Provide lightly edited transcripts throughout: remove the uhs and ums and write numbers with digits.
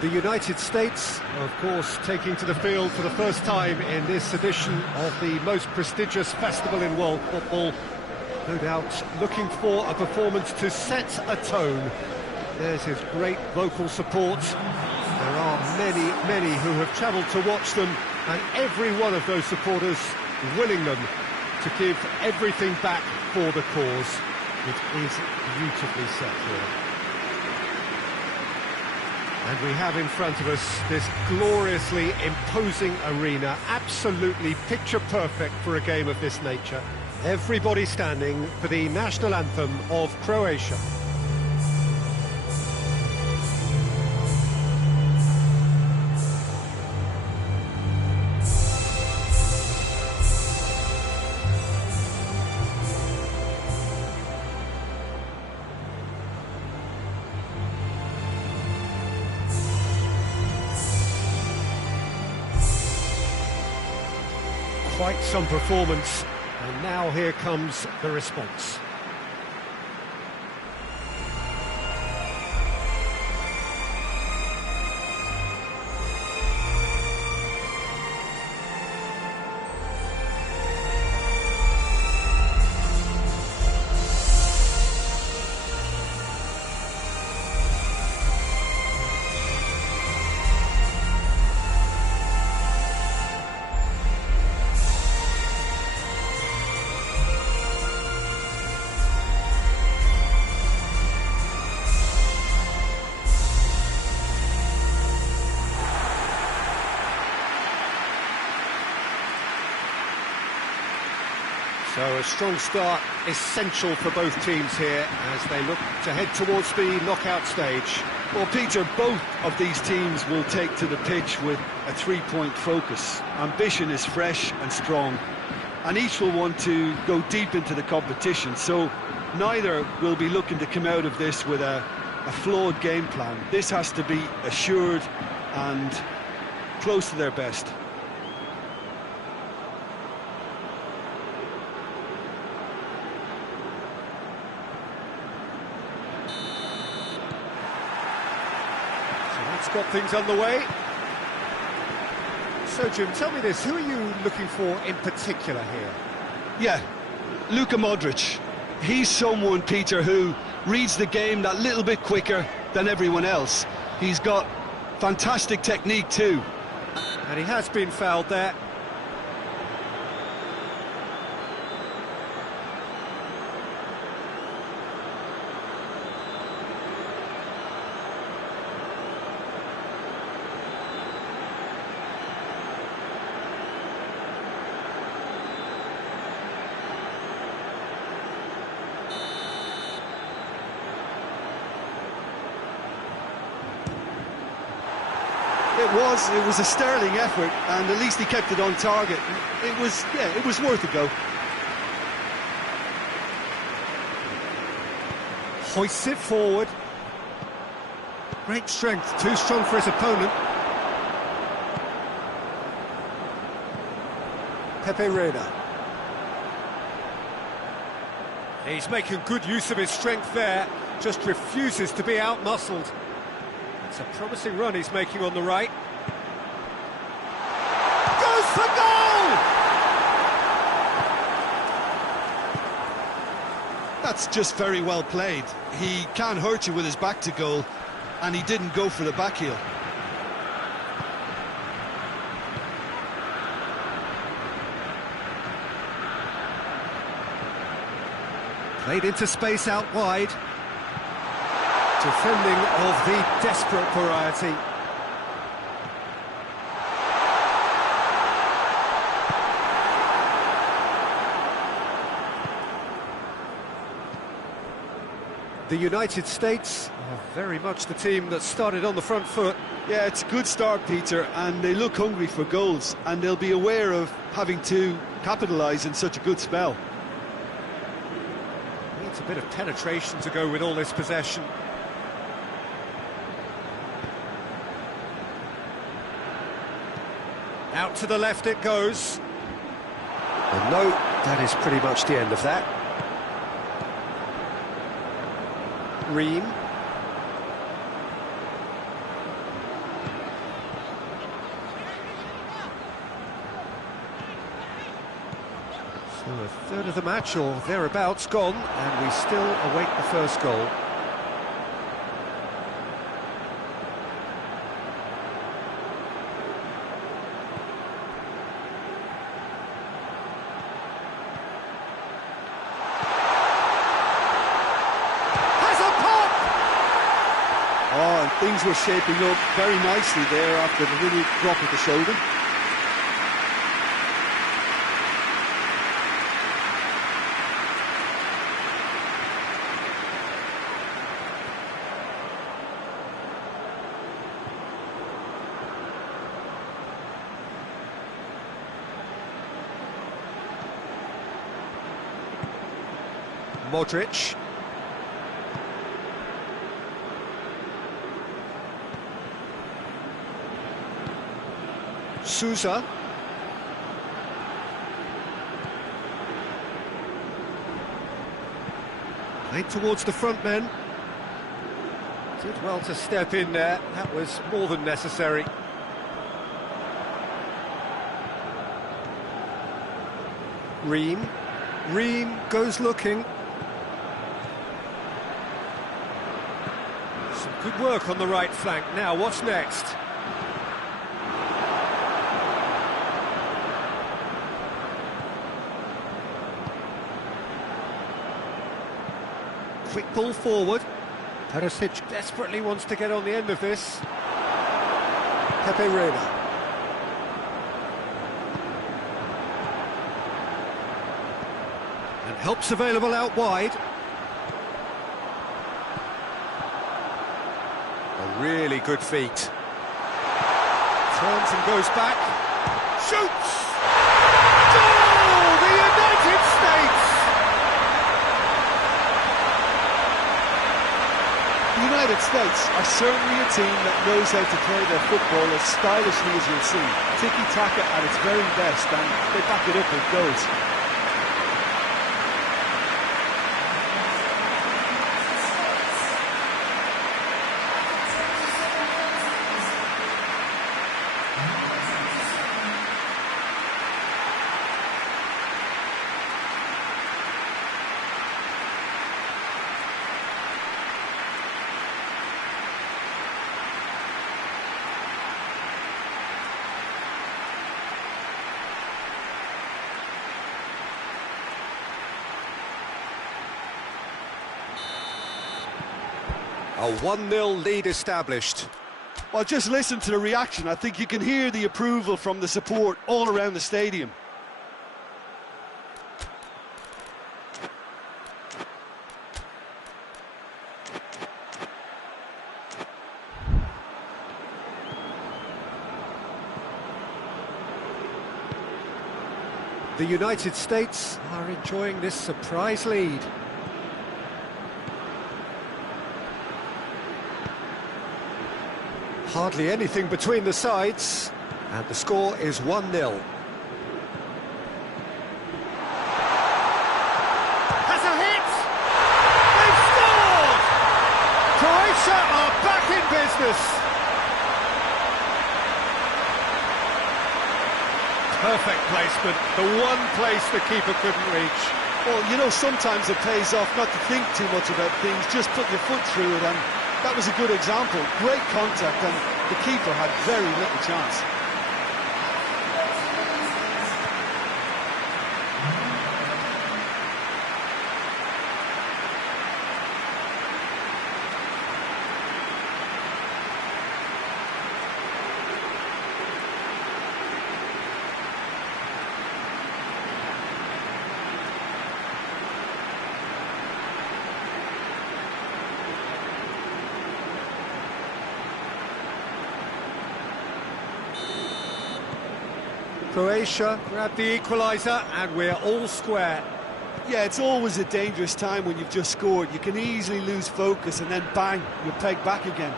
The United States, of course, taking to the field for the first time in this edition of the most prestigious festival in world football. No doubt looking for a performance to set a tone. There's his great vocal support. There are many who have travelled to watch them, and every one of those supporters willing them to give everything back for the cause. It is beautifully set here. And we have in front of us this gloriously imposing arena, absolutely picture-perfect for a game of this nature. Everybody standing for the national anthem of Croatia. Quite some performance, and now here comes the response. So a strong start, essential for both teams here as they look to head towards the knockout stage. Well, Peter, both of these teams will take to the pitch with a three-point focus. Ambition is fresh and strong, and each will want to go deep into the competition, so neither will be looking to come out of this with a flawed game plan. This has to be assured and close to their best. Got things underway. So, Jim, tell me this, who are you looking for in particular here? Yeah, Luka Modric. He's someone, Peter, who reads the game that little bit quicker than everyone else. He's got fantastic technique too. And he has been fouled there. It was a sterling effort, and at least he kept it on target. It was worth a go. Hoists it forward. Great strength, too strong for his opponent. Pepe Reina. He's making good use of his strength there, just refuses to be out-muscled. It's a promising run he's making on the right. Goes for goal! That's just very well played. He can't hurt you with his back to goal, and he didn't go for the back heel. Played into space out wide. Defending of the desperate variety. The United States are very much the team that started on the front foot. Yeah, it's a good start, Peter, and they look hungry for goals, and they'll be aware of having to capitalise in such a good spell. Needs a bit of penetration to go with all this possession. Out to the left it goes. And no, that is pretty much the end of that. Ream. So a third of the match or thereabouts gone, and we still await the first goal. Has a pop! Oh, and things were shaping up very nicely there after the little drop of the shoulder. Modric. Sousa. Played towards the front men. Did well to step in there. That was more than necessary. Ream. Ream goes looking. Some good work on the right flank. Now, what's next? Quick ball forward. Perisic desperately wants to get on the end of this. Pepe Reina. And help's available out wide. A really good feat. Turns and goes back. Shoots! Goal! The United States! The United States are certainly a team that knows how to play their football as stylishly as you'll see. Tiki-taka at its very best, and they back it up with goals. A 1-0 lead established. Well, just listen to the reaction. I think you can hear the approval from the support all around the stadium. The United States are enjoying this surprise lead. Hardly anything between the sides, and the score is 1-0. Has a hit! They've scored! Croatia are back in business! Perfect placement, the one place the keeper couldn't reach. Well, you know, sometimes it pays off not to think too much about things, just put your foot through it, and that was a good example. Great contact, and the keeper had very little chance. Croatia grabbed the equaliser, and we're all square. Yeah, it's always a dangerous time when you've just scored. You can easily lose focus and then bang, you're pegged back again.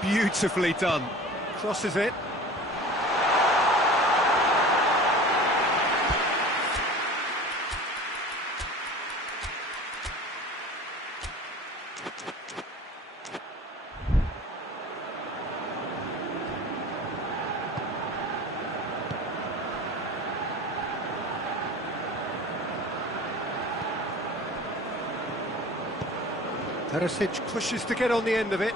Beautifully done. Crosses it. Perisic pushes to get on the end of it.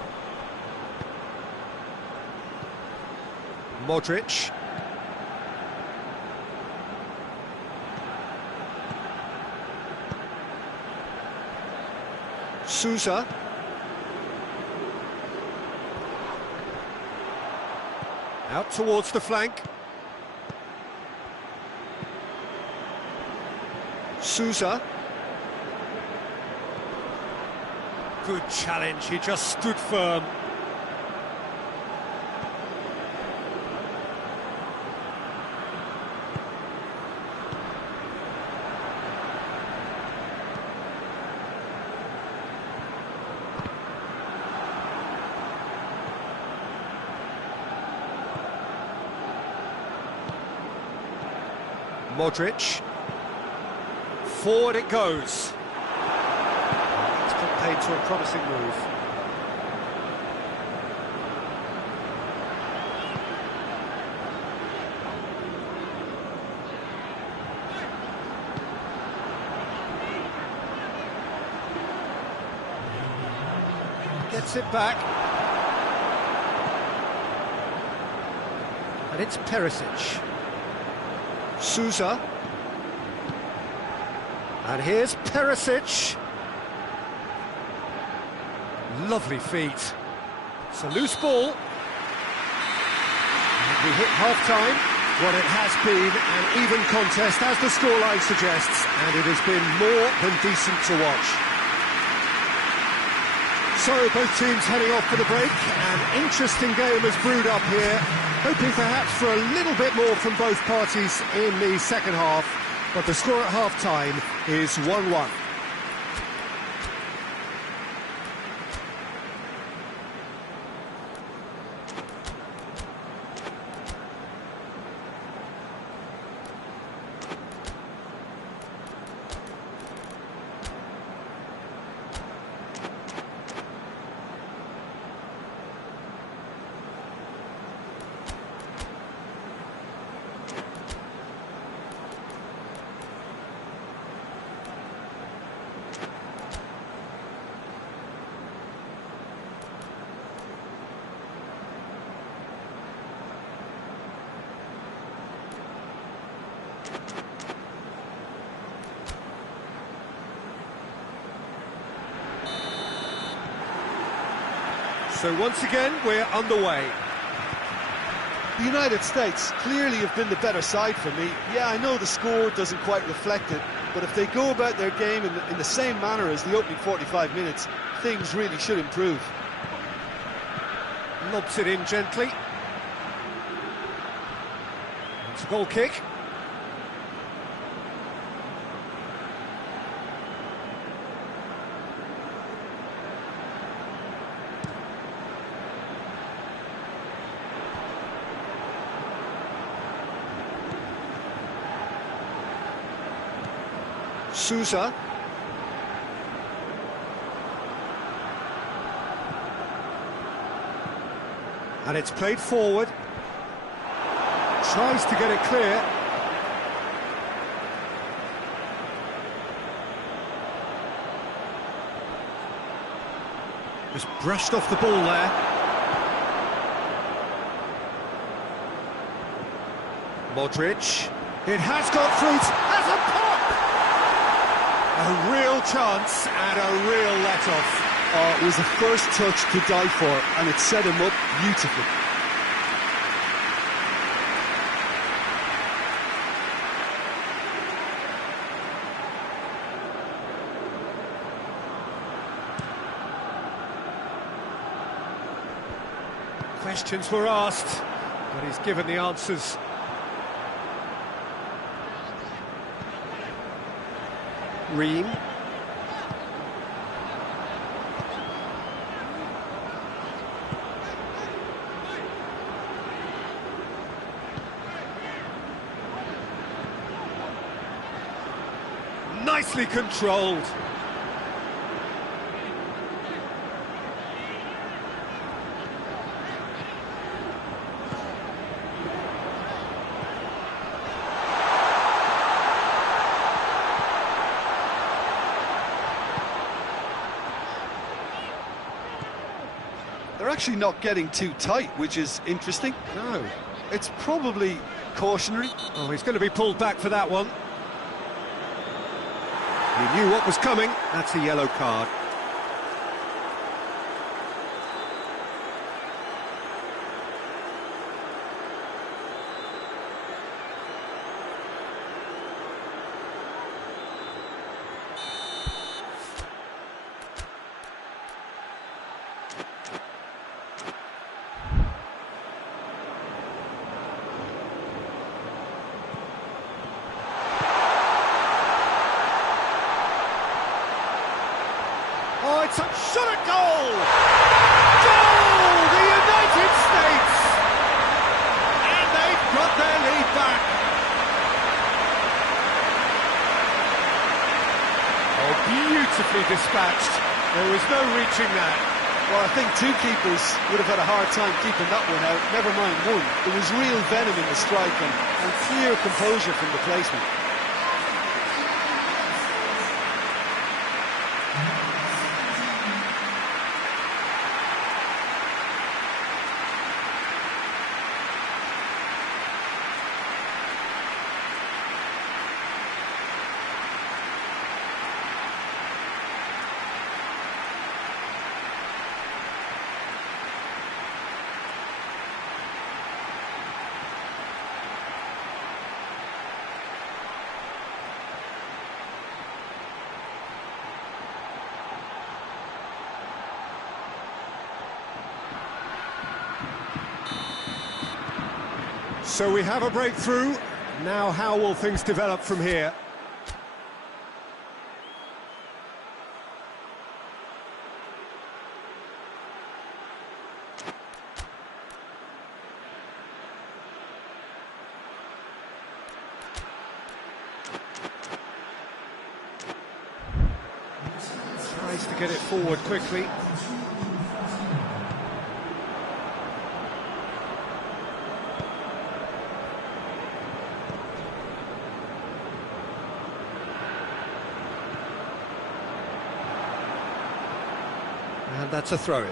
Modric. Sousa. Out towards the flank. Sousa. Good challenge, he just stood firm. Modric. Forward it goes. It's put paid to a promising move. Gets it back. And it's Perisic. Sousa. And here's Perisic. Lovely feet. It's a loose ball. And we hit half-time. What it has been an even contest, as the scoreline suggests, and it has been more than decent to watch. So, both teams heading off for the break. An interesting game has brewed up here. Hoping perhaps for a little bit more from both parties in the second half. But the score at half-time is 1-1. So once again, we're underway. The United States clearly have been the better side for me. Yeah, I know the score doesn't quite reflect it, but if they go about their game in the same manner as the opening 45 minutes, things really should improve. Lobs it in gently. It's a goal kick. Sousa. And it's played forward. Tries to get it clear. Just brushed off the ball there. Modric. It has got fruit. Has a pop! A real chance and a real let-off. It was the first touch to die for, and it set him up beautifully. Questions were asked, but he's given the answers. Ream. Nicely controlled. They're actually not getting too tight, which is interesting. No. It's probably cautionary. Oh, he's going to be pulled back for that one. He knew what was coming. That's a yellow card. Oh, it's a shot at goal! Goal! The United States! And they've got their lead back. Oh, beautifully dispatched. There was no reaching that. Well, I think two keepers would have had a hard time keeping that one out, never mind one. There was real venom in the strike and clear composure from the placement. So we have a breakthrough. Now how will things develop from here? Tries to get it forward quickly. And that's a throw-in.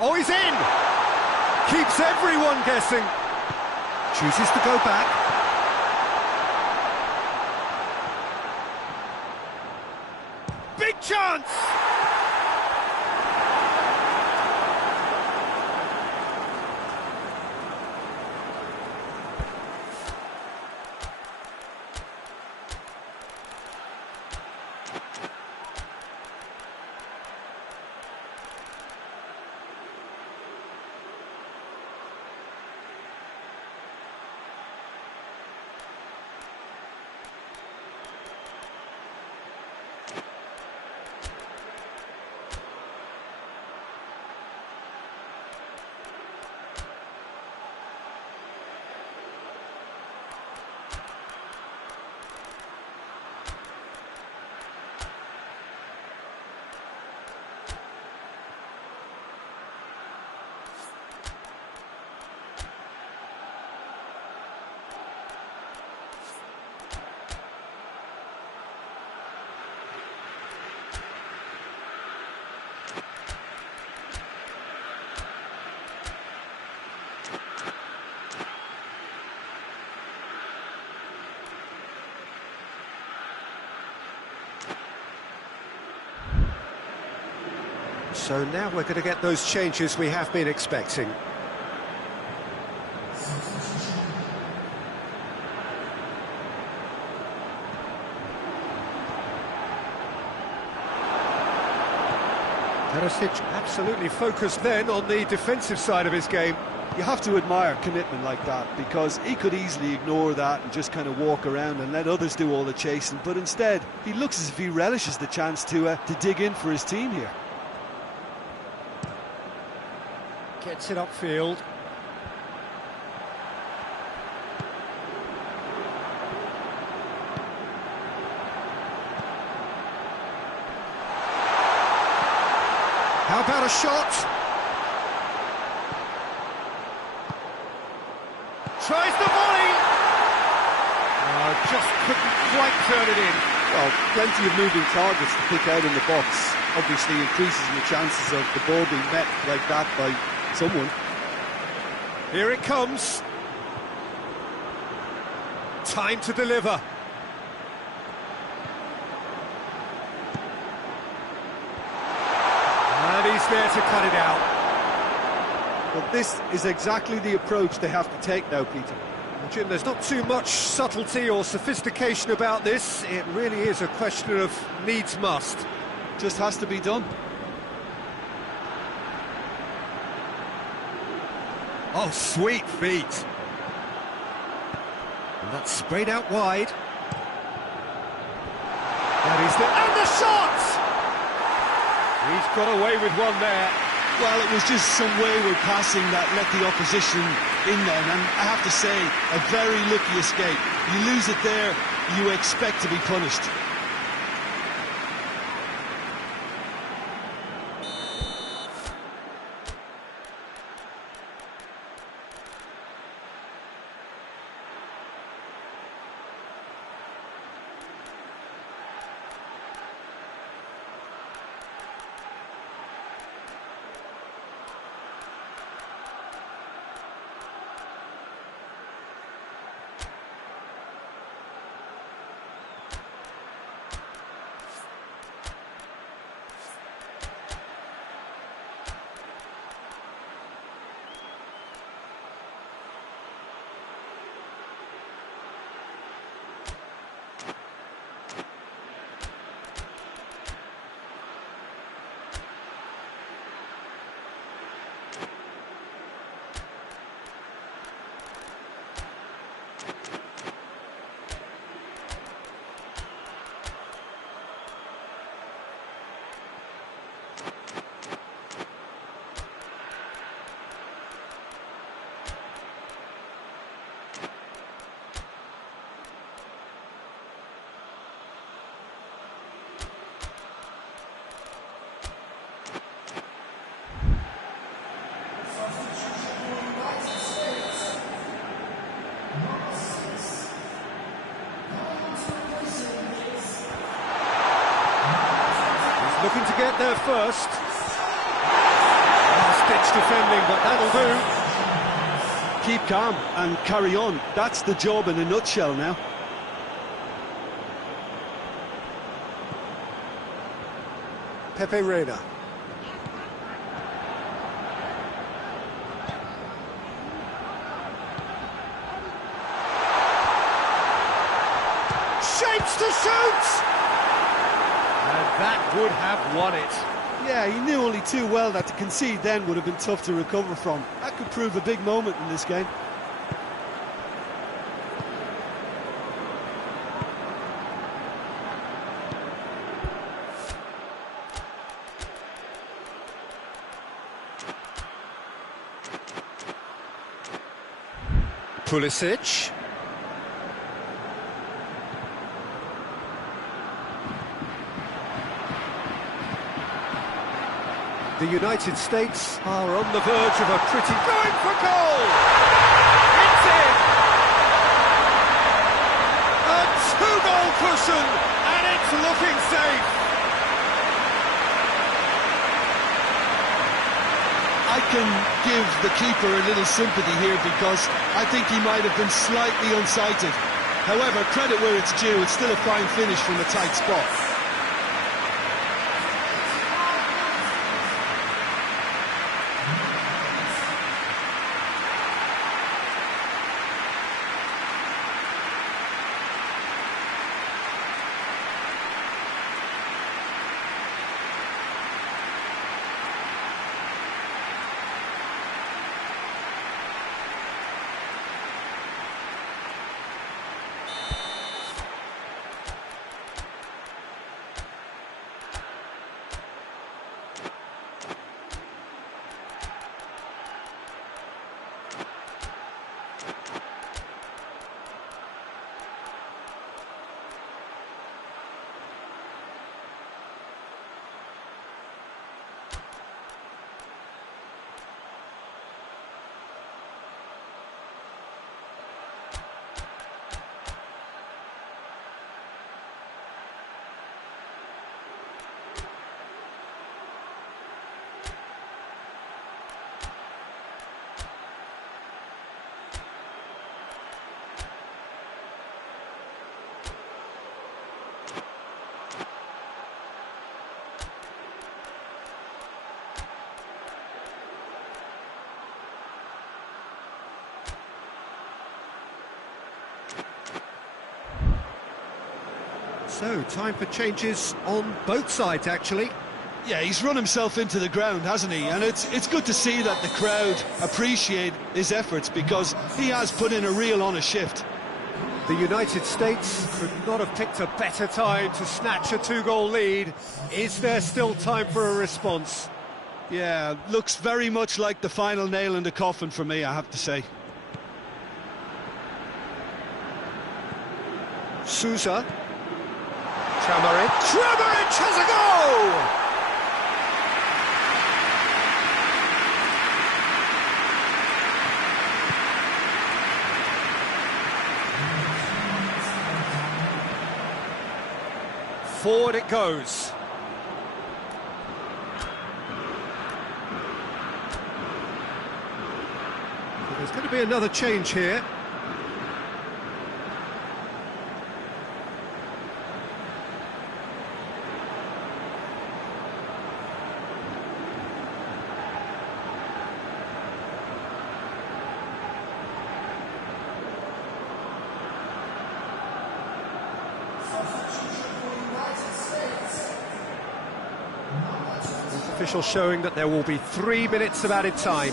Oh, he's in! Keeps everyone guessing. Chooses to go back. Big chance! So now we're going to get those changes we have been expecting. Perisic absolutely focused then on the defensive side of his game. You have to admire commitment like that, because he could easily ignore that and just kind of walk around and let others do all the chasing, but instead he looks as if he relishes the chance to dig in for his team here. Gets it upfield. How about a shot? Tries the volley! Just couldn't quite turn it in. Well, plenty of moving targets to pick out in the box. Obviously increases the chances of the ball being met like that by someone. Here it comes. Time to deliver. And he's there to cut it out. But this is exactly the approach they have to take now, Peter. Jim, there's not too much subtlety or sophistication about this. It really is a question of needs must. Just has to be done. Oh, sweet feet. And that's sprayed out wide. That is and the shot! He's got away with one there. Well, it was just some wayward passing that let the opposition in then, and I have to say, a very lucky escape. You lose it there, you expect to be punished. Looking to get there first. Stitch defending, but that'll do. Keep calm and carry on. That's the job in a nutshell now. Pepe Reina. Shapes to shoot! And that would have won it. Yeah, he knew only too well that to concede then would have been tough to recover from. That could prove a big moment in this game. Pulisic. The United States are on the verge of a pretty... Going for goal! It's in! A two-goal cushion, and it's looking safe! I can give the keeper a little sympathy here because I think he might have been slightly unsighted. However, credit where it's due, it's still a fine finish from a tight spot. So, time for changes on both sides, actually. Yeah, he's run himself into the ground, hasn't he? And it's good to see that the crowd appreciate his efforts, because he has put in a real honest shift. The United States could not have picked a better time to snatch a two-goal lead. Is there still time for a response? Yeah, looks very much like the final nail in the coffin for me, I have to say. Sousa. Kramaric has a goal! Forward it goes. So there's going to be another change here. Official showing that there will be 3 minutes of added time.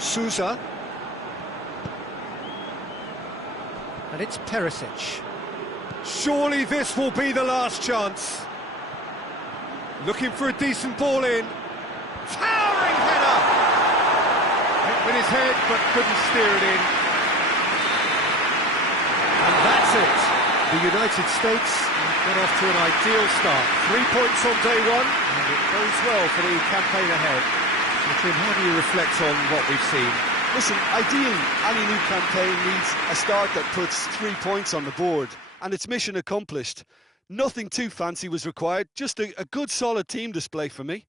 Sousa. And it's Perisic. Surely this will be the last chance. Looking for a decent ball in. Towering header! Hit with his head, but couldn't steer it in. And that's it. The United States got off to an ideal start. 3 points on day one, and it goes well for the campaign ahead. So, Tim, how do you reflect on what we've seen? Listen, ideally, any new campaign needs a start that puts 3 points on the board, and it's mission accomplished. Nothing too fancy was required, just a good solid team display for me.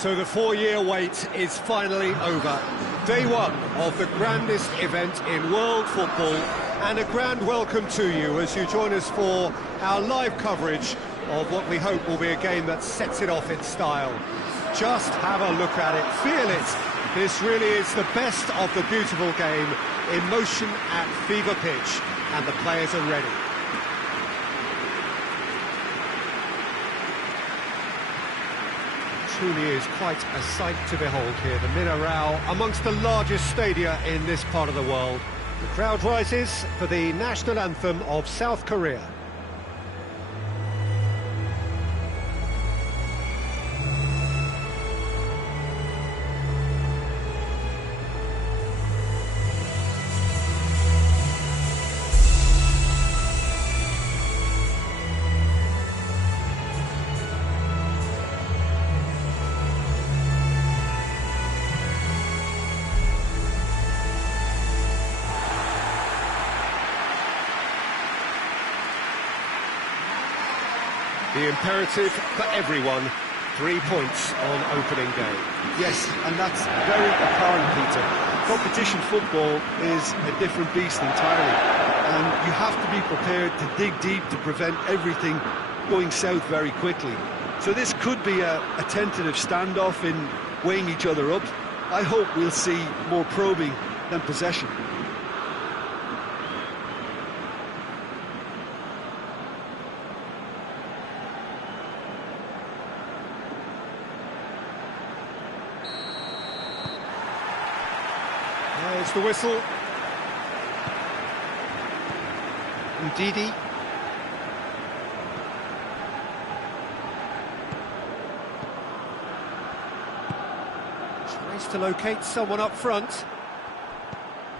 So the 4-year wait is finally over. Day one of the grandest event in world football, and a grand welcome to you as you join us for our live coverage of what we hope will be a game that sets it off in style. Just have a look at it, feel it. This really is the best of the beautiful game in motion at fever pitch, and the players are ready. Truly is quite a sight to behold here, the Minarao, amongst the largest stadia in this part of the world. The crowd rises for the national anthem of South Korea. The imperative for everyone, 3 points on opening day. Yes, and that's very apparent, Peter. Competition football is a different beast entirely, and you have to be prepared to dig deep to prevent everything going south very quickly. So this could be a tentative standoff in weighing each other up. I hope we'll see more probing than possession. There's the whistle. Ndidi. Tries to locate someone up front.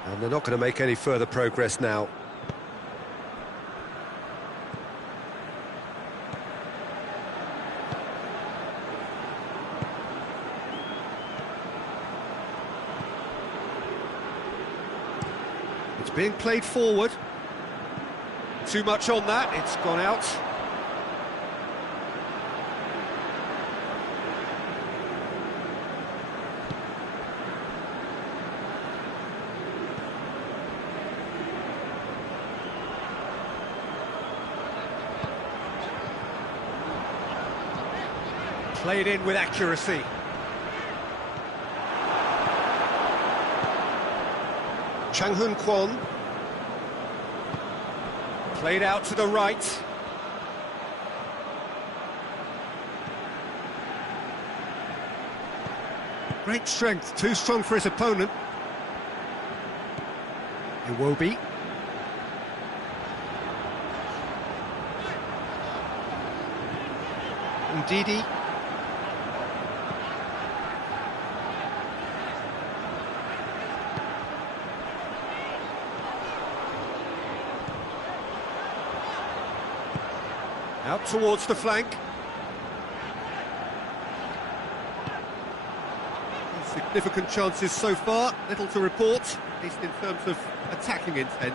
And they're not going to make any further progress now. It's being played forward. Too much on that, it's gone out. Played in with accuracy. Chang-Hun Kwon. Played out to the right. Great strength, too strong for his opponent. Iwobi. Ndidi. Out towards the flank. Significant chances so far, little to report, at least in terms of attacking intent.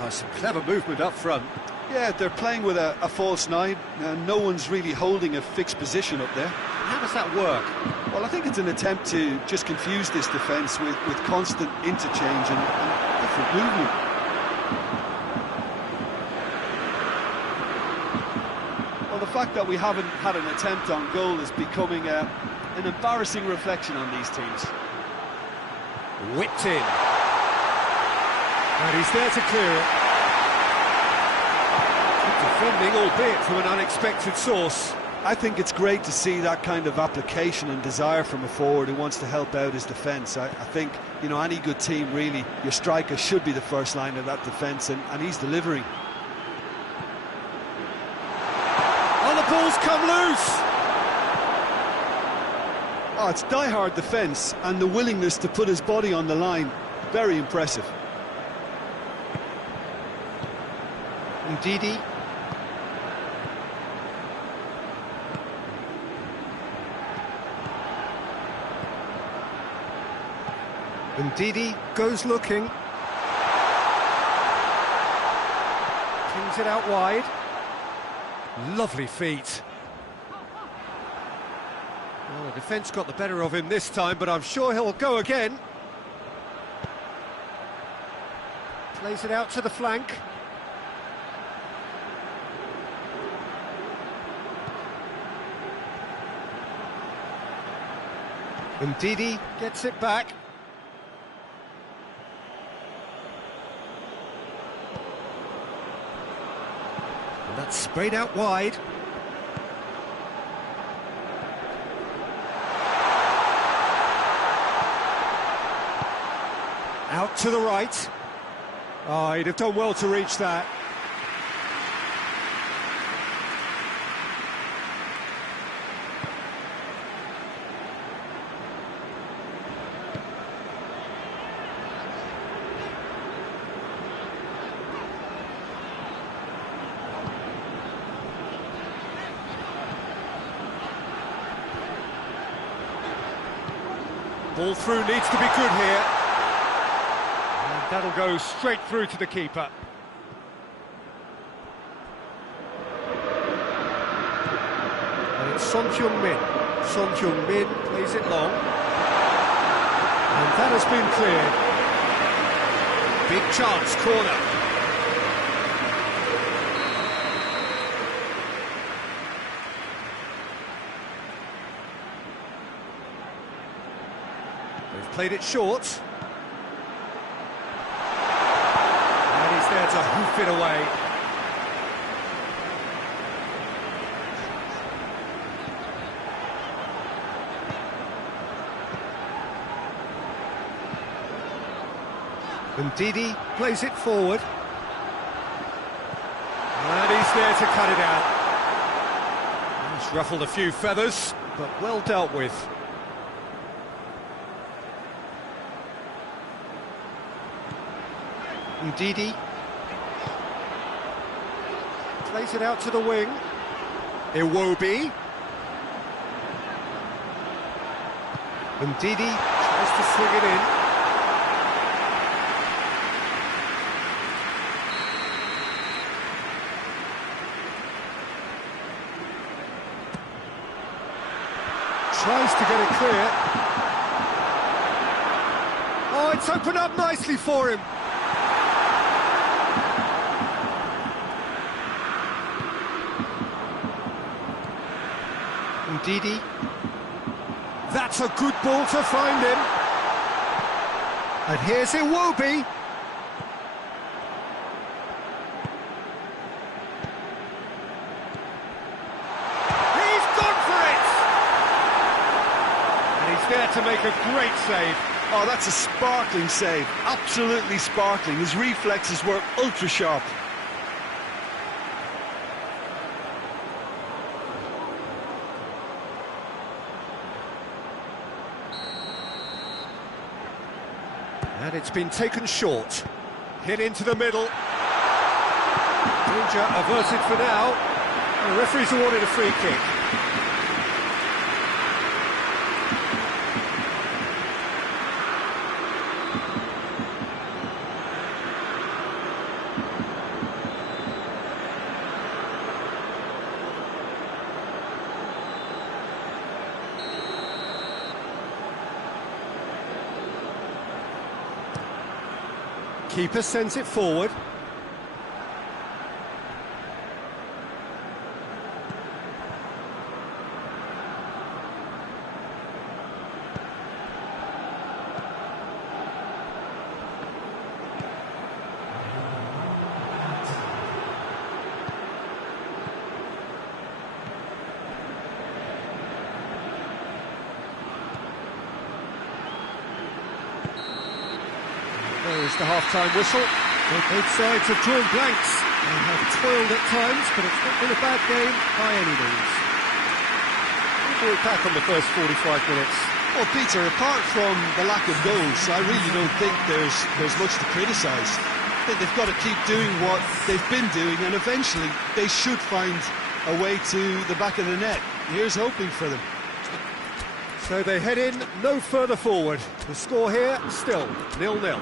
Oh, some clever movement up front. Yeah, they're playing with a false nine, and no one's really holding a fixed position up there. How does that work? Well, I think it's an attempt to just confuse this defence with constant interchange and different movement. Well, the fact that we haven't had an attempt on goal is becoming an embarrassing reflection on these teams. Whipped in. And he's there to clear it. Defending, albeit from an unexpected source. I think it's great to see that kind of application and desire from a forward who wants to help out his defence. I think, you know, any good team, really, your striker should be the first line of that defence, and he's delivering. Oh, the ball's come loose! Oh, it's die-hard defence, and the willingness to put his body on the line. Very impressive. Ndidi. Ndidi goes looking. Kings it out wide. Lovely feet. Well, the defence got the better of him this time, but I'm sure he'll go again. Plays it out to the flank. And Didi gets it back. And that's sprayed out wide. Out to the right. Oh, he'd have done well to reach that. Ball through needs to be good here. And that'll go straight through to the keeper. And it's Son Heung-min. Son Heung-min plays it long. And that has been cleared. Big chance, corner. They've played it short. And he's there to hoof it away. And Didi plays it forward. And he's there to cut it out. He's ruffled a few feathers, but well dealt with. Didi plays it out to the wing. Iwobi. And Didi tries to swing it in. Tries to get it clear. Oh, it's opened up nicely for him. Didi. That's a good ball to find him. And here's Iwobi. He's gone for it! And he's there to make a great save. Oh, that's a sparkling save. Absolutely sparkling. His reflexes were ultra sharp. And it's been taken short. Hit into the middle. Danger averted for now. The referee's awarded a free kick. Keeper sends it forward. There is the half-time whistle. Both sides have drawn blanks and have toiled at times, but it's not been a bad game by any means. We'll back on the first 45 minutes. Well, Peter, apart from the lack of goals, I really don't think there's much to criticise. I think they've got to keep doing what they've been doing, and eventually they should find a way to the back of the net. Here's hoping for them. So they head in no further forward. The score here, still 0-0.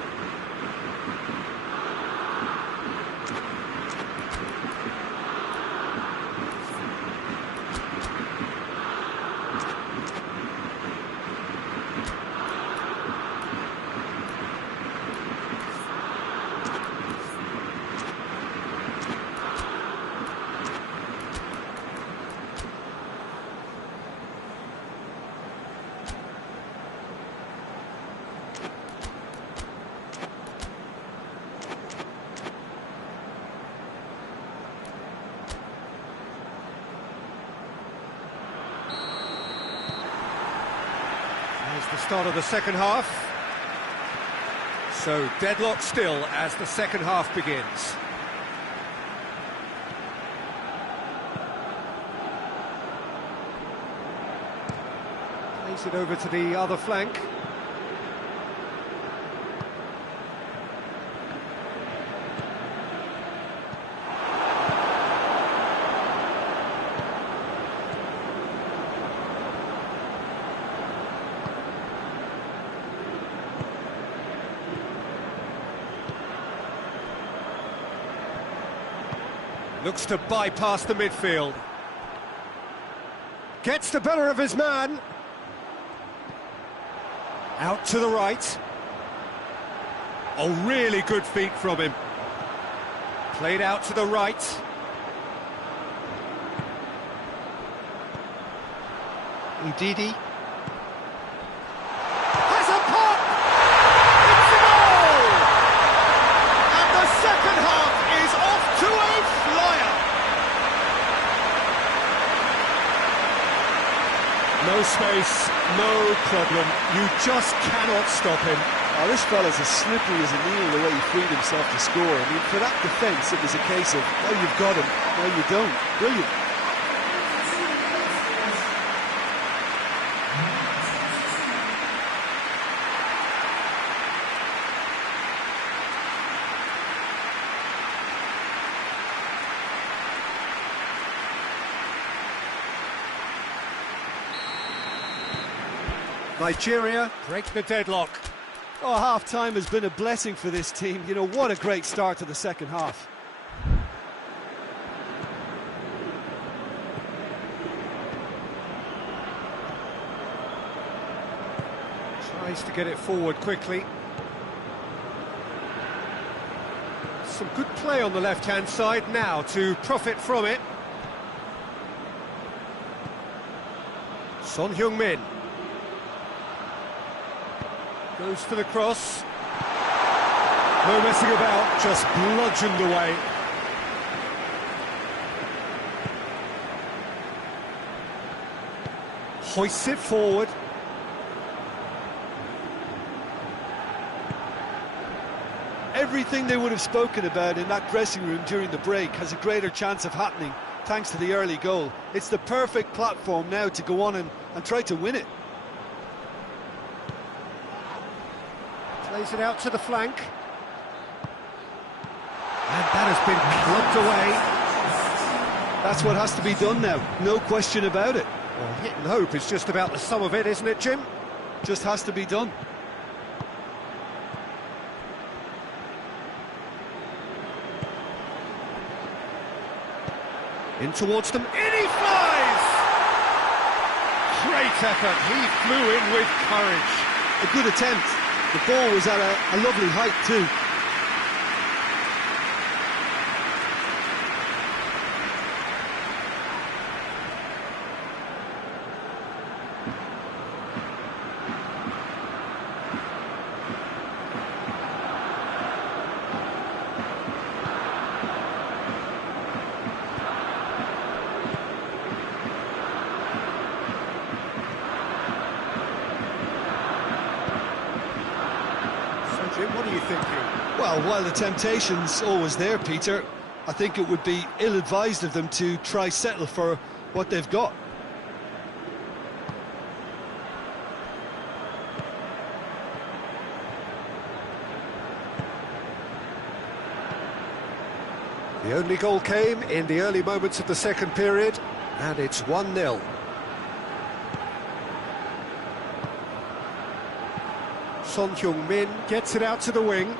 start of the second half. So deadlock still as the second half begins. Plays it over to the other flank. Looks to bypass the midfield. Gets the better of his man. Out to the right. Oh, really good feet from him. Played out to the right. Ndidi. Has a pop! It's a goal! And the second half is off to a flyer. No space, no problem. You just cannot stop him. Oh, this fella's as slippery as a needle the way he freed himself to score. I mean, for that defence, it was a case of, now you've got him, now you don't. Brilliant. Nigeria break the deadlock. Oh, half-time has been a blessing for this team. You know, what a great start to the second half. Tries to get it forward quickly. Some good play on the left-hand side now to profit from it. Son Heung-min. Goes for the cross. No messing about, just bludgeoned away. Hoists it forward. Everything they would have spoken about in that dressing room during the break has a greater chance of happening thanks to the early goal. It's the perfect platform now to go on and try to win it. Plays it out to the flank. And that has been clubbed away. That's what has to be done now, no question about it. Well, hit and hope is just about the sum of it, isn't it, Jim? Just has to be done. In towards them, in he flies! Great effort, he flew in with courage. A good attempt. The ball was at a lovely height too. Jim, what are you thinking? Well, while the temptation's always there, Peter, I think it would be ill-advised of them to try settle for what they've got. The only goal came in the early moments of the second period, and it's 1-0. Son Heung-min gets it out to the wing.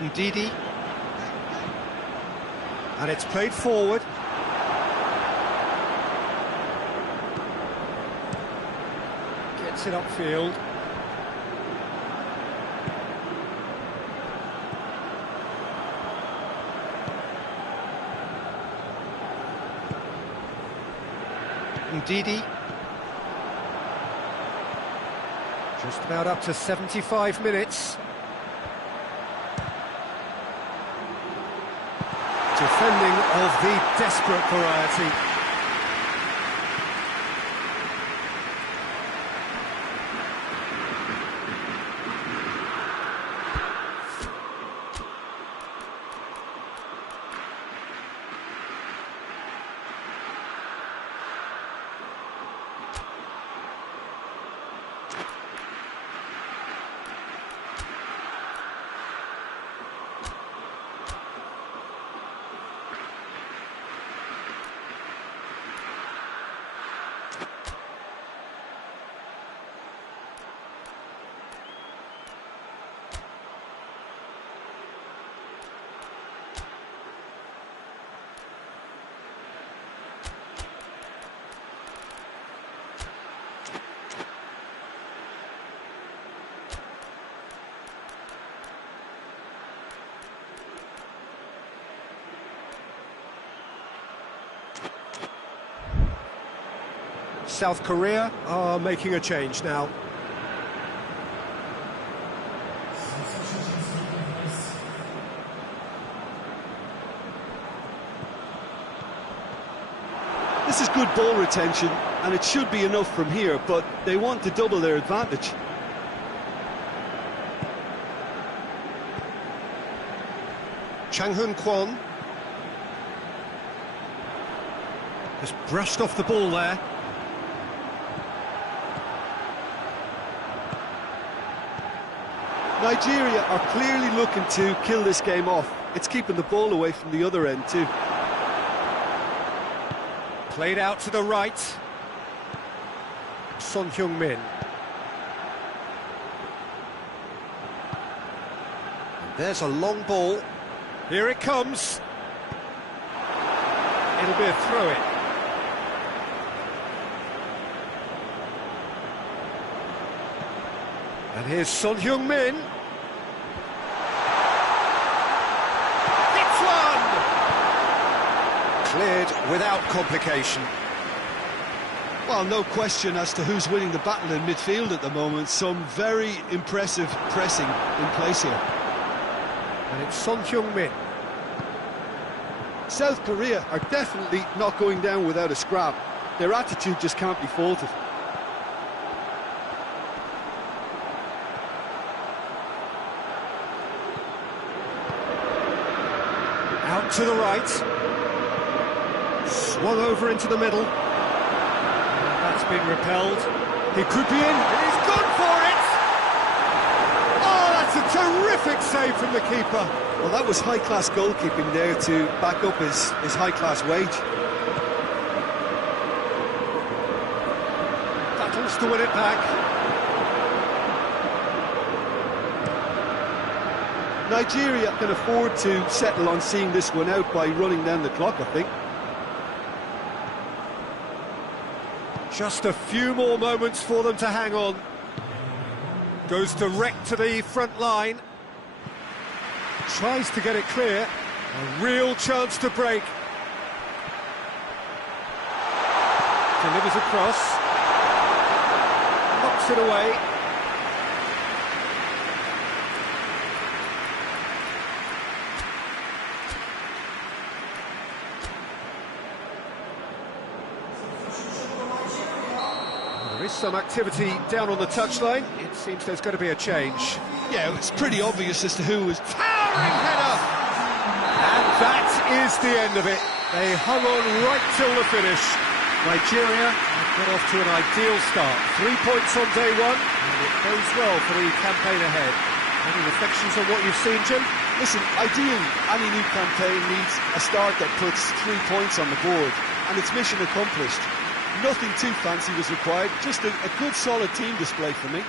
Ndidi. And it's played forward. Gets it upfield. Ndidi. Just about up to 75 minutes. Defending of the desperate variety. South Korea are making a change now. This is good ball retention, and it should be enough from here, but they want to double their advantage. Chang-Hun Kwon just brushed off the ball there. Nigeria are clearly looking to kill this game off. It's keeping the ball away from the other end too. Played out to the right. Son Heung-min. There's a long ball. Here it comes. It'll be a throw-in. And here's Son Heung-min. It's one! Cleared without complication. Well, no question as to who's winning the battle in midfield at the moment. Some very impressive pressing in place here. And it's Son Heung-min. South Korea are definitely not going down without a scrap. Their attitude just can't be faulted. Out to the right. Swung over into the middle. That's been repelled. He could be in. He's gone for it! Oh, that's a terrific save from the keeper. Well, that was high-class goalkeeping there to back up his high-class wage. Battles to win it back. Nigeria can afford to settle on seeing this one out by running down the clock, I think. Just a few more moments for them to hang on. Goes direct to the front line. Tries to get it clear. A real chance to break. Delivers across. Knocks it away. There is some activity down on the touchline. It seems there's going to be a change. Yeah, it's pretty obvious as to who was... Towering header! And that is the end of it. They hung on right till the finish. Nigeria have got off to an ideal start. 3 points on day one, and it bodes well for the campaign ahead. Any reflections on what you've seen, Jim? Listen, ideally, any new campaign needs a start that puts 3 points on the board, and it's mission accomplished. Nothing too fancy was required, just a good solid team display for me.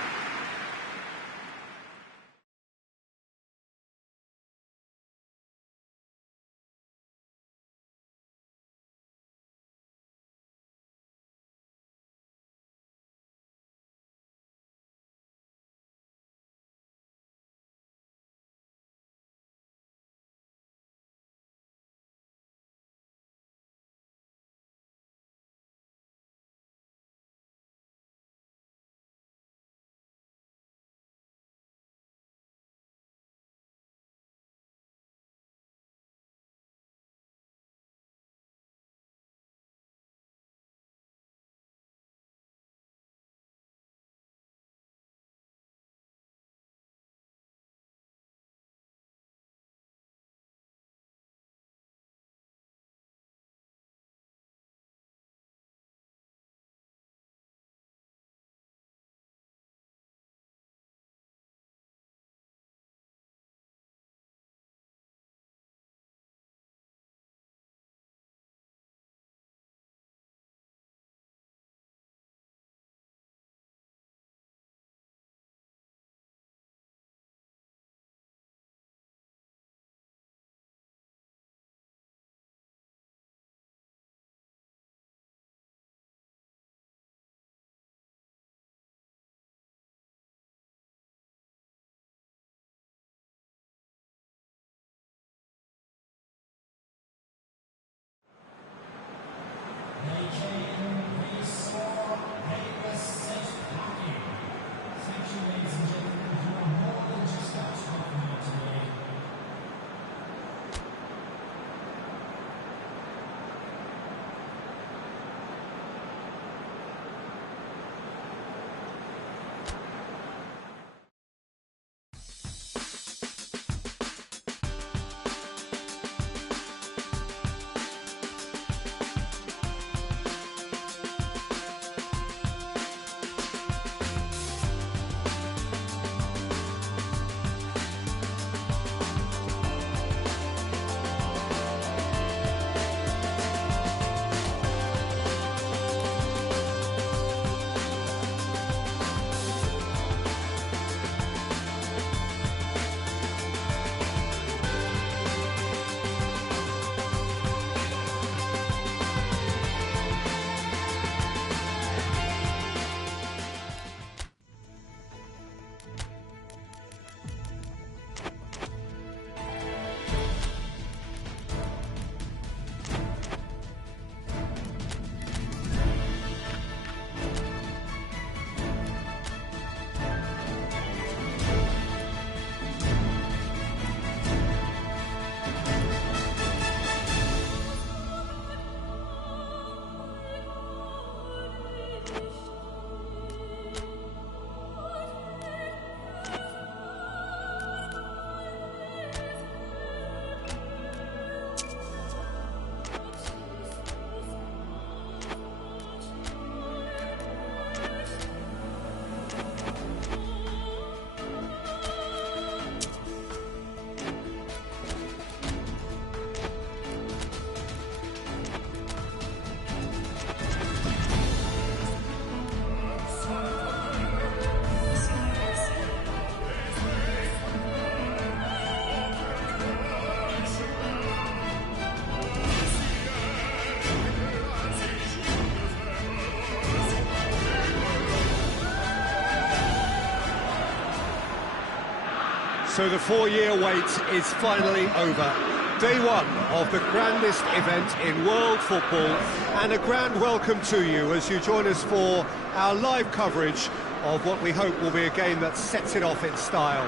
So the 4-year wait is finally over. Day one of the grandest event in world football, and a grand welcome to you as you join us for our live coverage of what we hope will be a game that sets it off in style.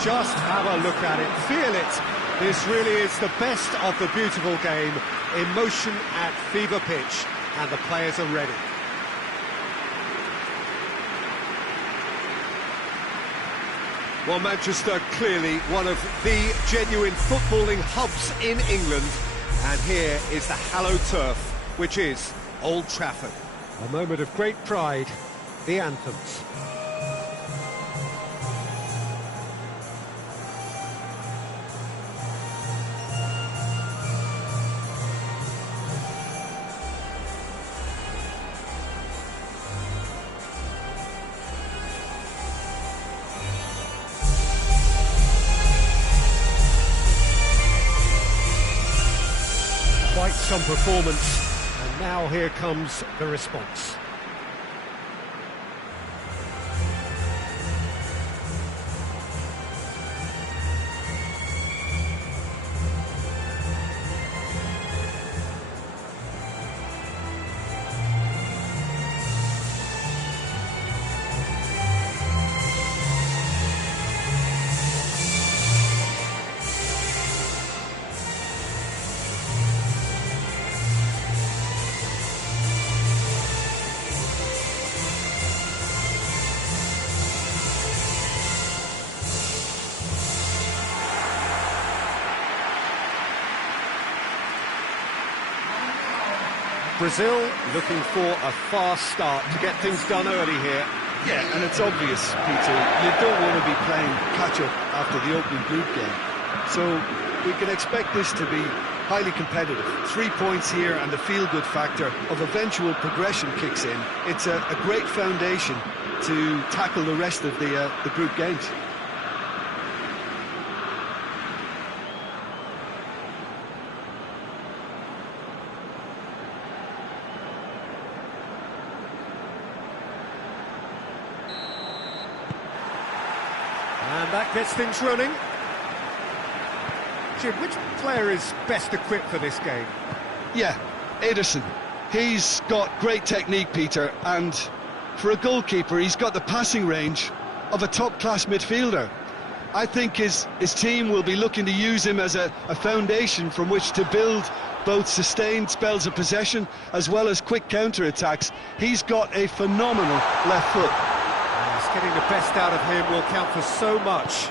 Just have a look at it, feel it. This really is the best of the beautiful game, in motion at fever pitch, and the players are ready. Well, Manchester, clearly one of the genuine footballing hubs in England. And here is the hallowed turf, which is Old Trafford. A moment of great pride, the anthems. Quite some performance, and now here comes the response. Brazil looking for a fast start to get things done early here. Yeah, and it's obvious, Peter, you don't want to be playing catch-up after the opening group game. So we can expect this to be highly competitive. 3 points here and the feel-good factor of eventual progression kicks in. It's a great foundation to tackle the rest of the group games. And that gets things running. Jim, which player is best equipped for this game? Yeah, Ederson. He's got great technique, Peter, and for a goalkeeper, he's got the passing range of a top-class midfielder. I think his team will be looking to use him as a foundation from which to build both sustained spells of possession as well as quick counter-attacks. He's got a phenomenal left foot. Getting the best out of him will count for so much.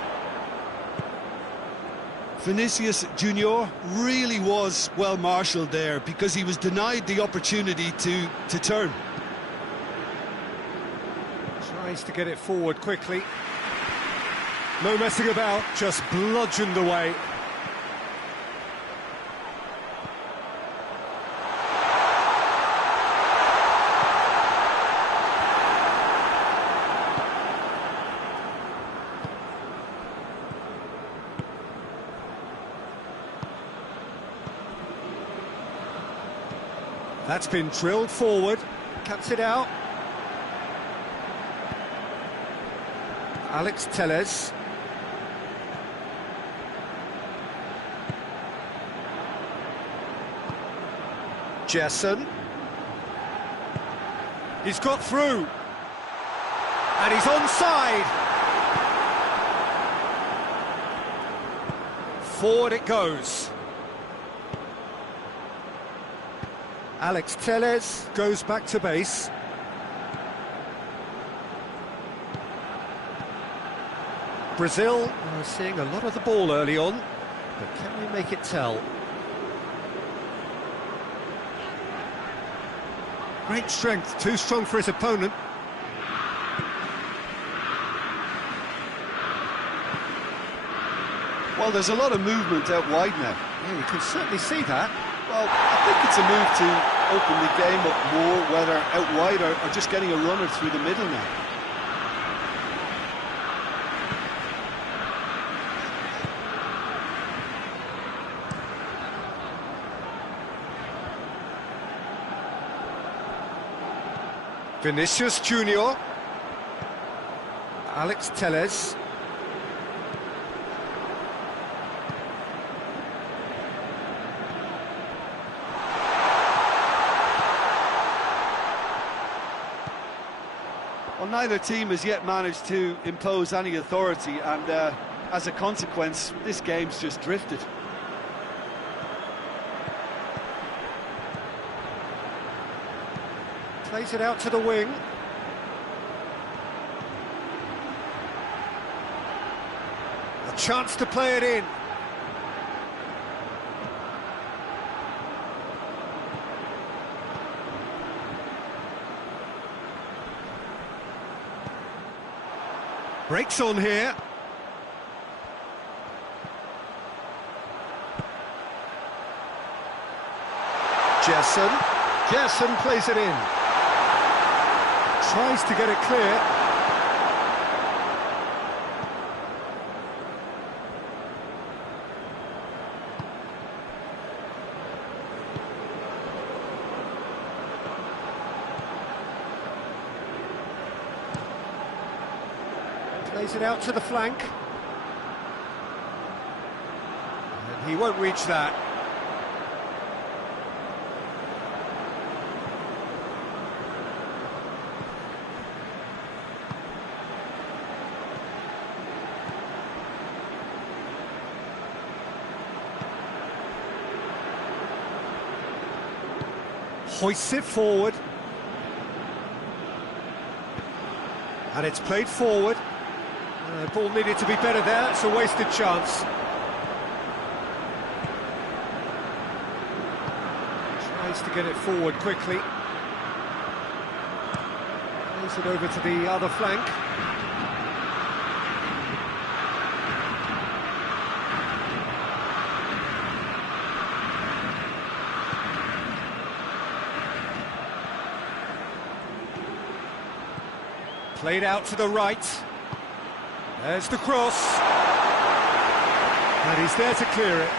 Vinicius Junior really was well marshalled there because he was denied the opportunity to turn. Tries to get it forward quickly. No messing about, just bludgeoned away. That's been drilled forward, cuts it out. Alex Telles. Jesson. He's got through. And he's onside. Forward it goes. Alex Telles goes back to base. Brazil are seeing a lot of the ball early on, but can we make it tell? Great strength, too strong for his opponent. Well, there's a lot of movement out wide now. Yeah, you can certainly see that. Well, I think it's a move to open the game up more, whether out wide or just getting a runner through the middle now. Vinicius Junior. Alex Telles. neither team has yet managed to impose any authority, and as a consequence, this game's just drifted. Plays it out to the wing. A chance to play it in. Breaks on here. Gerson plays it in. Tries to get it clear. Plays it out to the flank. And he won't reach that. Hoists it forward. And it's played forward. The ball needed to be better there, it's a wasted chance. Tries to get it forward quickly. Plays it over to the other flank. Played out to the right. There's the cross. And he's there to clear it.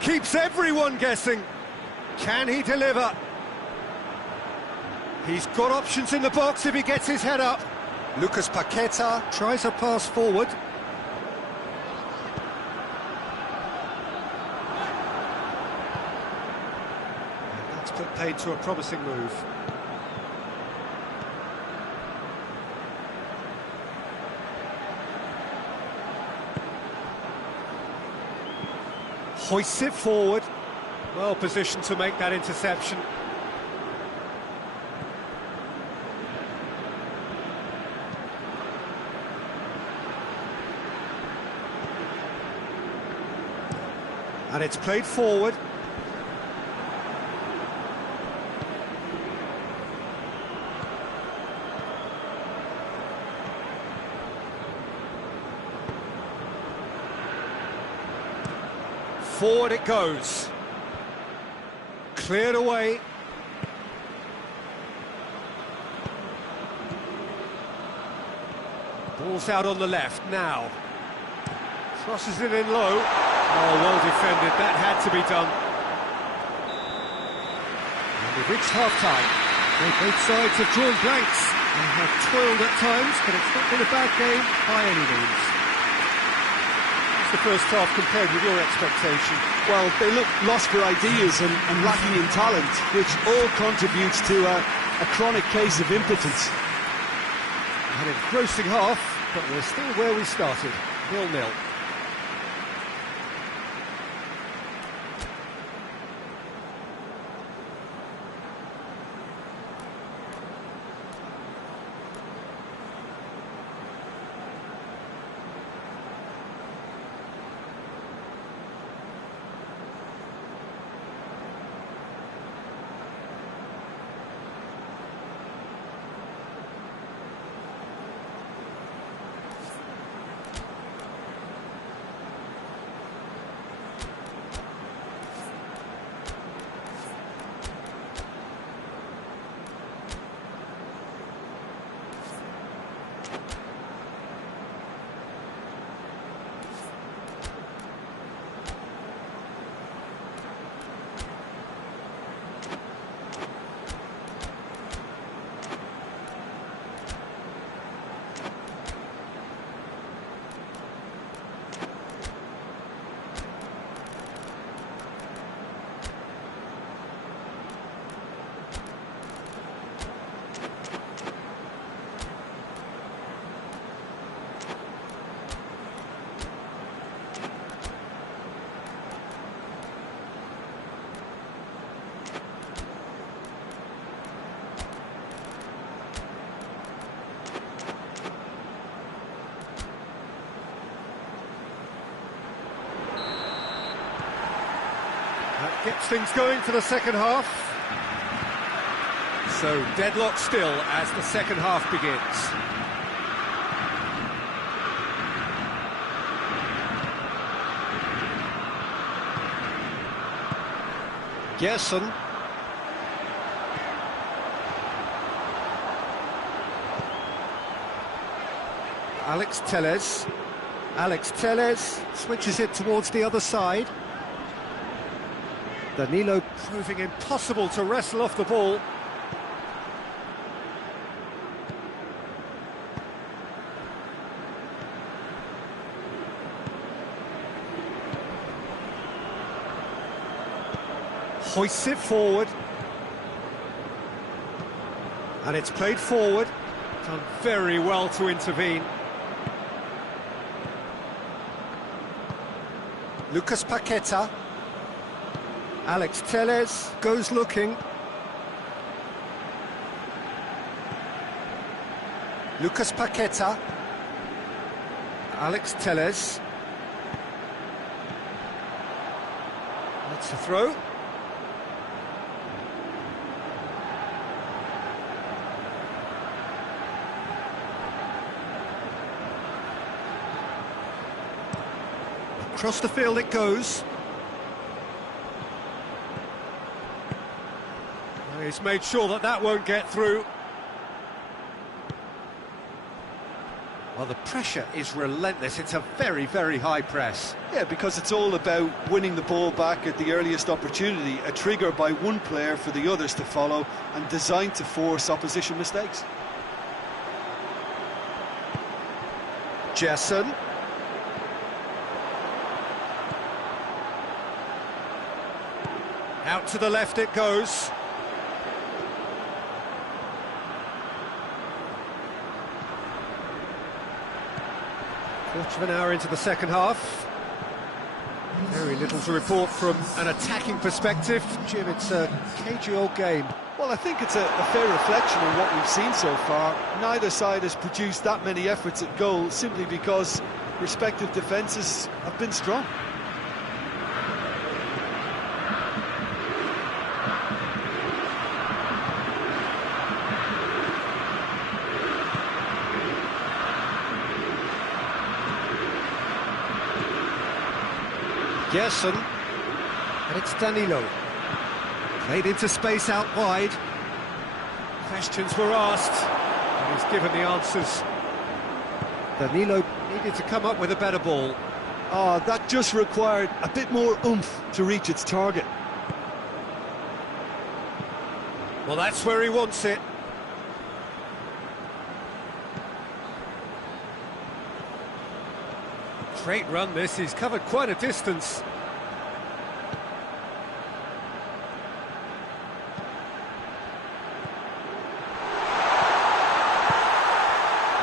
Keeps everyone guessing. Can he deliver? He's got options in the box if he gets his head up. Lucas Paqueta tries a pass forward. And that's put paid to a promising move. Hoists it forward. Well positioned to make that interception. And it's played forward. Forward it goes. Cleared away. Ball's out on the left now. Crosses it in low. Oh, well defended. That had to be done. And we've reached half-time. Both sides have drawn blanks. They have toiled at times, but it's not been a bad game by any means. The first half compared with your expectation? Well, they look lost for ideas and lacking in talent, which all contributes to a chronic case of impotence. An engrossing half, but we're still where we started, 0-0. Gets things going for the second half. So deadlock still as the second half begins. Gerson. Alex Telles. Alex Telles switches it towards the other side. Danilo proving impossible to wrestle off the ball. Hoists it forward. And it's played forward. Done very well to intervene. Lucas Paqueta. Alex Telles goes looking. Lucas Paqueta. Alex Telles. That's a throw. Across the field it goes. He's made sure that that won't get through. Well, the pressure is relentless. It's a very, very high press. Yeah, because it's all about winning the ball back at the earliest opportunity, a trigger by one player for the others to follow, and designed to force opposition mistakes. Gerson. Out to the left it goes. Quarter of an hour into the second half. Very little to report from an attacking perspective. Jim, it's a cagey old game. Well, I think it's a fair reflection on what we've seen so far. Neither side has produced that many efforts at goal simply because respective defences have been strong. Gerson, and it's Danilo. Played into space out wide. Questions were asked, and he's given the answers. Danilo needed to come up with a better ball. Oh, that just required a bit more oomph to reach its target. Well, that's where he wants it. Great run this, he's covered quite a distance.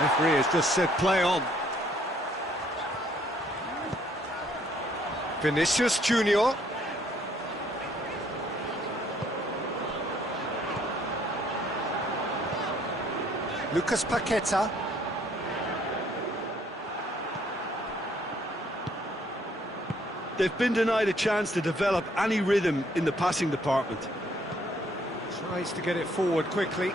Referee has just said play on. Vinicius Junior. Lucas Paqueta. They've been denied a chance to develop any rhythm in the passing department. Tries to get it forward quickly.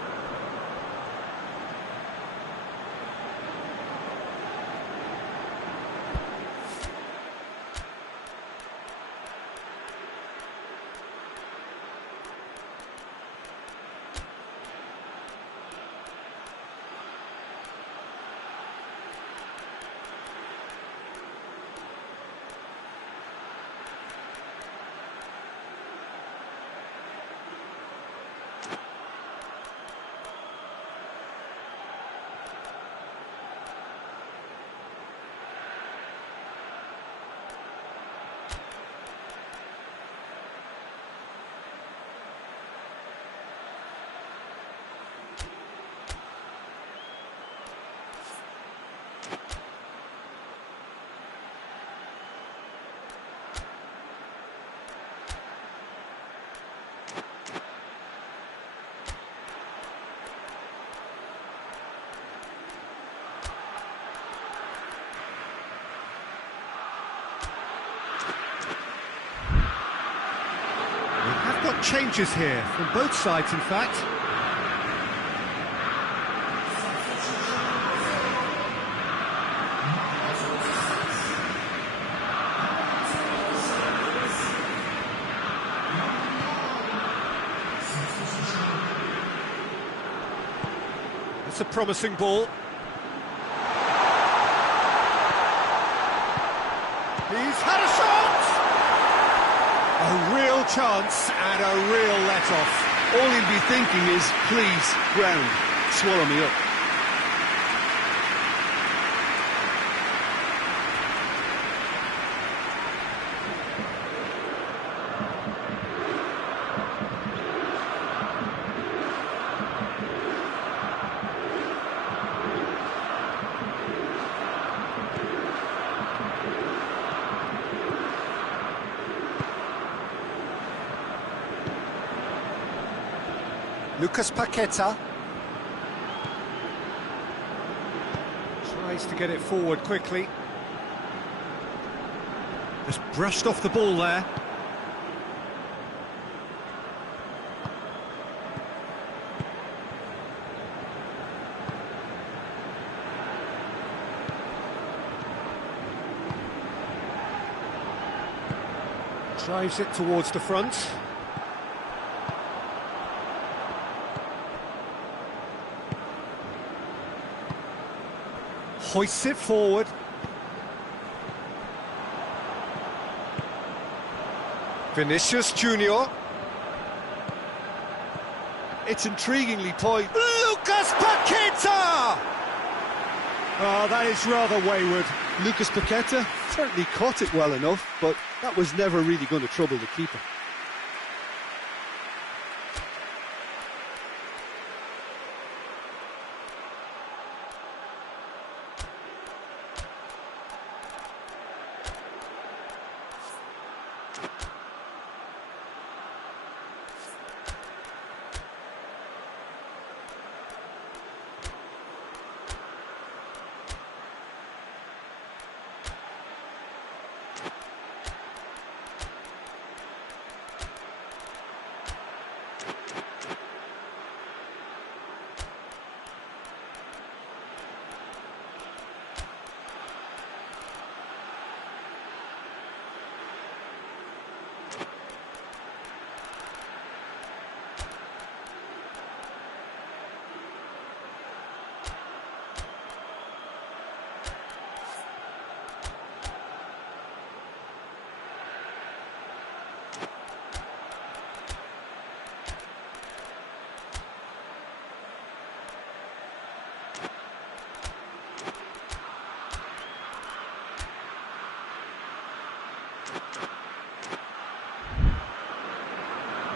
changes here, from both sides in fact. It's a promising ball. He's had a shot! A real chance and a real let-off. All he'll be thinking is, please, ground, swallow me up. Lucas Paqueta tries to get it forward quickly. Just brushed off the ball there. Drives it towards the front. Hoists it forward. Vinicius Junior. It's intriguingly poised. Lucas Paqueta! Oh, that is rather wayward. Lucas Paqueta certainly caught it well enough, but that was never really going to trouble the keeper.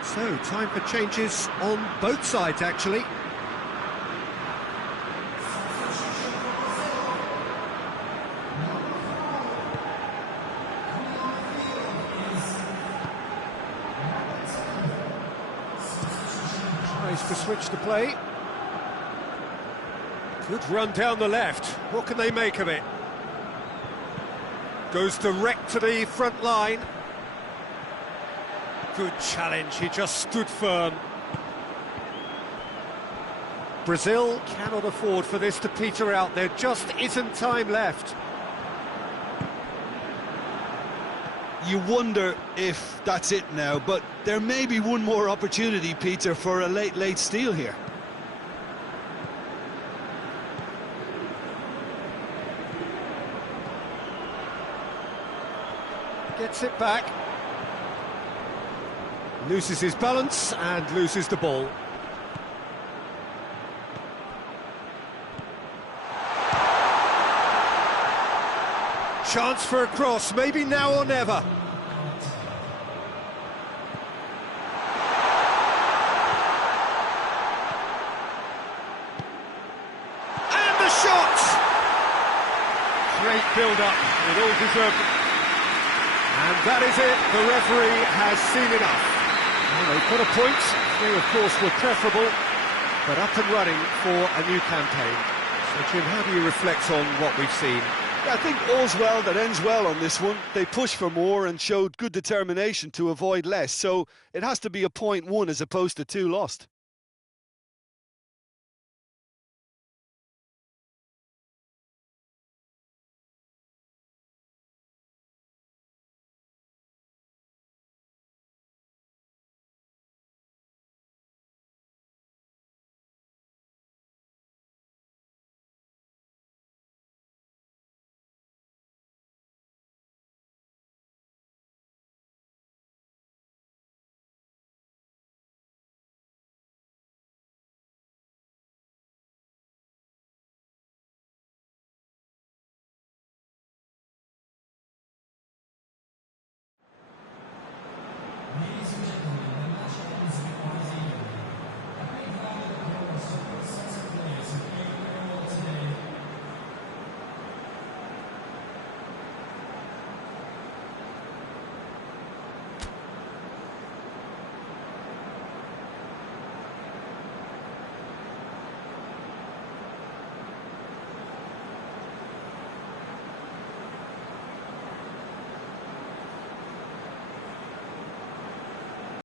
So, time for changes on both sides, actually. Tries to switch the play. Good run down the left. What can they make of it? Goes direct to the front line. Good challenge, he just stood firm. Brazil cannot afford for this to peter out, there just isn't time left. You wonder if that's it now, but there may be one more opportunity, Peter, for a late steal here. Gets it back. Loses his balance and loses the ball. Chance for a cross, maybe now or never. And the shot! Great build-up, it all deserved. And that is it, the referee has seen enough. Well, they've got a point, they of course were preferable, but up and running for a new campaign. So Jim, how do you reflect on what we've seen? I think all's well that ends well on this one. They pushed for more and showed good determination to avoid less, so it has to be a point won as opposed to two lost.